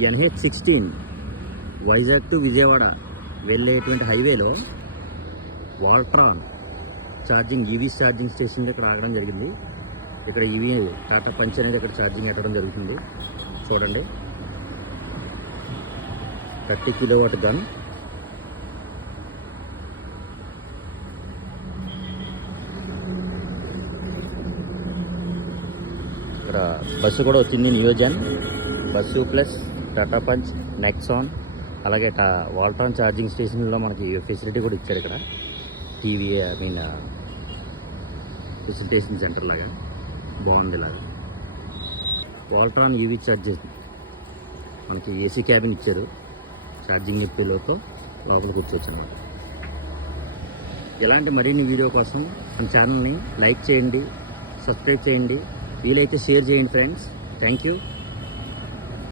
NH16 Vizag to Vijayawada వెళ్ళేటువంటి హైవేలో వాల్ట్రాన్ charging EV charging station ఇక్కడ ఆగడం జరిగింది. ఇక్కడ ఈవీ టాటా పంచ్ అనేది ఇక్కడ ఛార్జింగ్ ఎత్తడం జరుగుతుంది. చూడండి, 30 కిలోవాట్ గన్. ఇక్కడ బస్సు కూడా వచ్చింది, నియోజన్ bus plus Tata punch, Nexon, అలాగే వాల్ట్రాన్ ఛార్జింగ్ స్టేషన్లో మనకి ఫెసిలిటీ కూడా ఇచ్చారు. ఇక్కడ టీవీ ఫెసిలిటేషన్ సెంటర్ లాగా బాగుంది. ఇలాగా వాల్ట్రాన్ ఈవీ ఛార్జెస్ మనకి ఏసీ క్యాబిన్ ఇచ్చారు. ఛార్జింగ్ ఎప్పిలోతో లోపలికి వచ్చి ఇలాంటి మరిన్ని వీడియో కోసం మన ఛానల్ని లైక్ చేయండి, సబ్స్క్రైబ్ చేయండి, వీలైతే షేర్ చేయండి ఫ్రెండ్స్. Thank you.